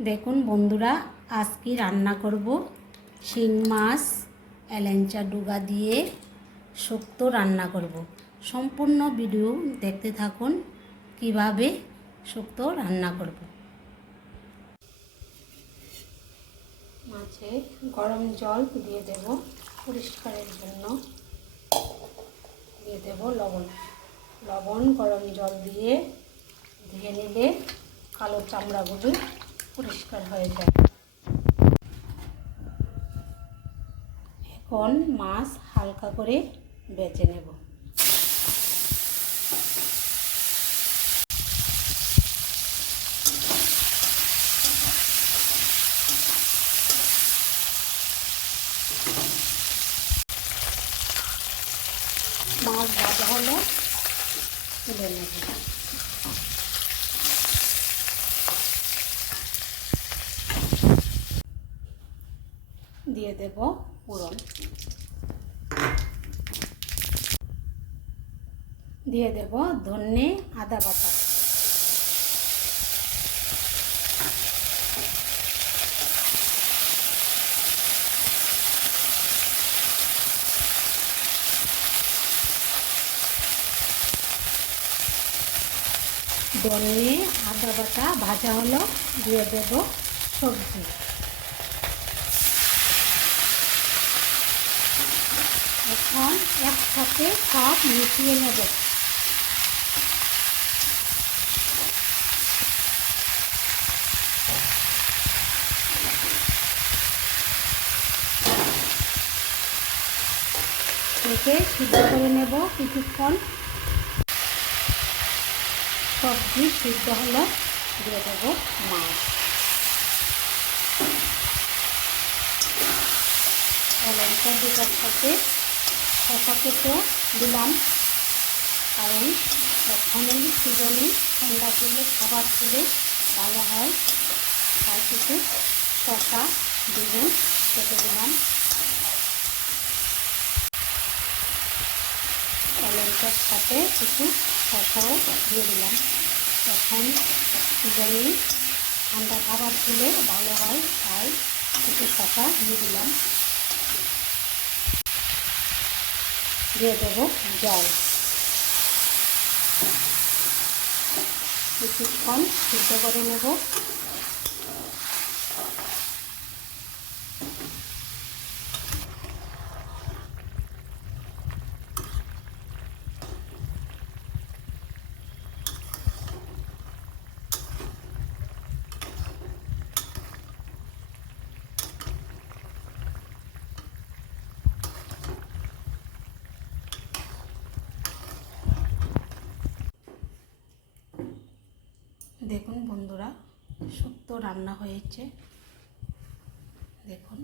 দেখুন বন্ধুরা আজকে রান্না করব? শিং মাছ এলেঞ্চা ডুগা দিয়ে শুক্তো রান্না করব। সম্পূর্ণ ভিডিও দেখতে থাকুন, কীভাবে শুক্তো রান্না করব। মাছে গরম জল দিয়ে দেব পরিষ্কারের জন্য। দিয়ে দেব লবণ। লবণ, গরম জল দিয়ে ধুয়ে নিলে কালো চামড়াগুলো এখন মাছ হালকা করে বেছে নেব। মাছ ভাজা হলে তুলে নেব। দিয়ে দেব পুরন দিয়ে দেব ধনে আদা বাটা। ধনে আদা বাটা ভাজা হলো, দিয়ে দেব সবজি। এখন একসাথে সব মিশিয়ে নেব। থেকে সিদ্ধ করে নেব কিছুক্ষণ। সবজি সিদ্ধ হলে, দিয়ে দেবো মাছ। লঙ্কা দুটার সাথে শশা কেটে দিলাম। কারণ এখনই সিজনে ঠান্ডা করলে খাবার খেলে ভালো হয়। তাই কিছু শশা দুজন কেটে দিলাম। লঙ্কার সাথে কিছু শশাও দিয়ে দিলাম। এখন সিজনে ঠান্ডা খাবার খেলে ভালো হয়, তাই কিছু শশা দিয়ে দিলাম। দিয়ে দেব জল। কিছুক্ষণ সিদ্ধ করে নেব। দেখুন বন্ধুরা শুক্তো রান্না হয়েছে। দেখুন।